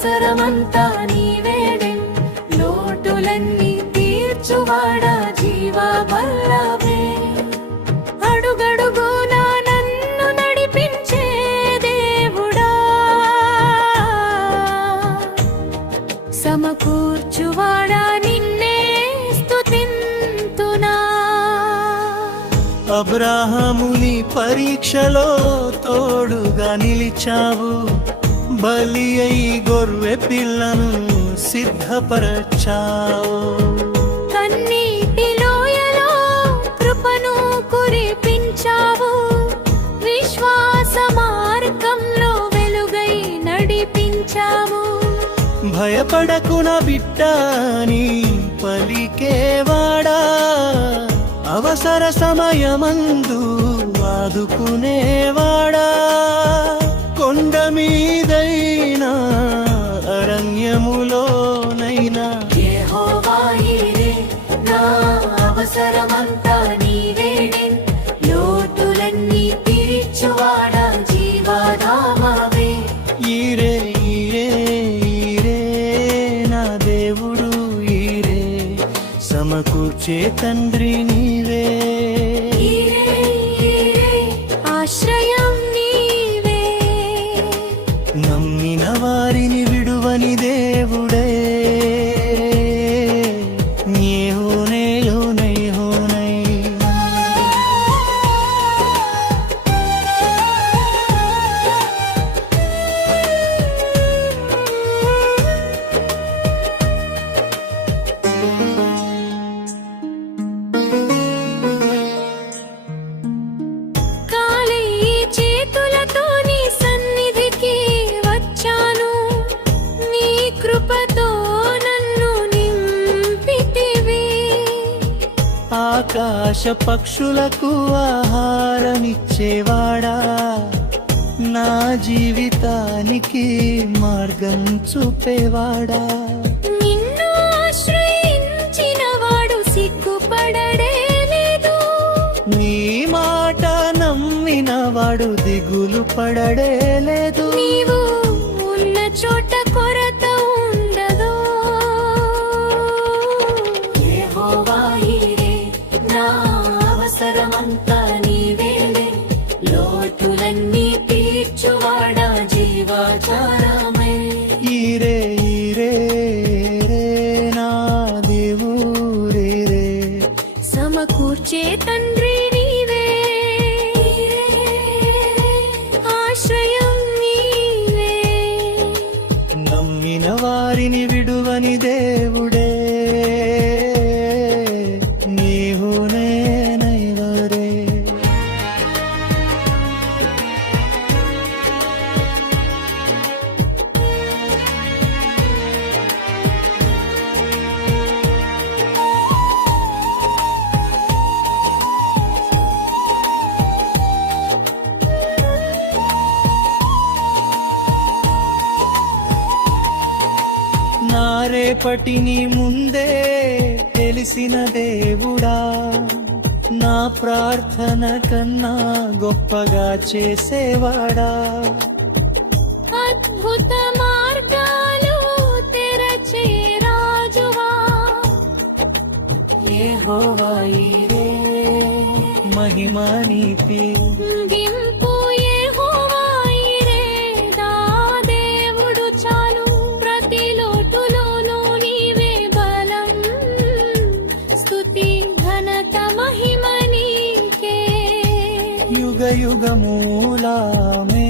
అవసరమంతా నీవేడెన్ లోటులన్నీ తీర్చువాడా జీవా వల్లభే అడుగడుగునా నన్ను నడిపించే దేవుడా సమకూర్చువాడా నిన్నే స్తుతింతునా అబ్రాహాముని పరీక్షలో తోడుగా నిలిచావు బలి అయి గొర్రె పిల్లను సిద్ధపరచావు కన్నీటి లోయలో కృపను కురిపించావు విశ్వాస మార్గంలో వెలుగై నడిపించావు భయపడకు నా బిడ్డ అని పలికేవాడా అవసర సమయమందు ఆదుకునేవాడా కొండ మీదైనా అరణ్యములోనైనా యెహోవా ఈరే నా అవసరమంతా నీవేడెన్ లోటులన్నీ తీర్చువాడా జీవధామవే ఈరే ఈరే ఈరే నా దేవుడు ఈరే సమకూర్చే తండ్రి నీవే ఈరే ఈరే ఆశ్రయం నీవే నమ్మిన వారిని విడువని దేవుడే ఖాళీ చేతులతో నీ సన్నిధికి వచ్చాను నీ కృపతో నన్ను నింపితివి ఆకాశ పక్షులకు ఆహారమిచ్చేవాడా నా జీవితానికి మార్గం చూపేవాడా నిన్ను ఆశ్రయించిన వాడు సిగ్గుపడడే లేదు నీ మాట నమ్మిన వాడు దిగులు పడడే లేదు నీవు ఉన్న చోట కొరత ఉండదు యెహోవా ఈరే నా అవసరమంతా నీవేలే లోటులన్నీ తీర్చువాడా జీవాచారమే ఈరే ఈరే రే నా దేవురే రే సమకూర్చే తండ్రి నీవే ఆశ్రయం నీవే నమ్మిన వారిని విడువని దేవుడే నీవు నేనైవరే నా రేపటిని ముందే తెలిసిన దేవుడా నా ప్రార్థన కన్నా గొప్పగా చేసేవాడా అద్భుత మార్గాలు తెరచే రాజువా యెహోవా ఈరే మహిమా నీతి దింపు యెహోవా ఈరే నా దేవుడు చాలు ప్రతి లోటులోనూ నీవే బలం స్తుతి ఘనత మహిమ నీకే యుగ యుగమూలామే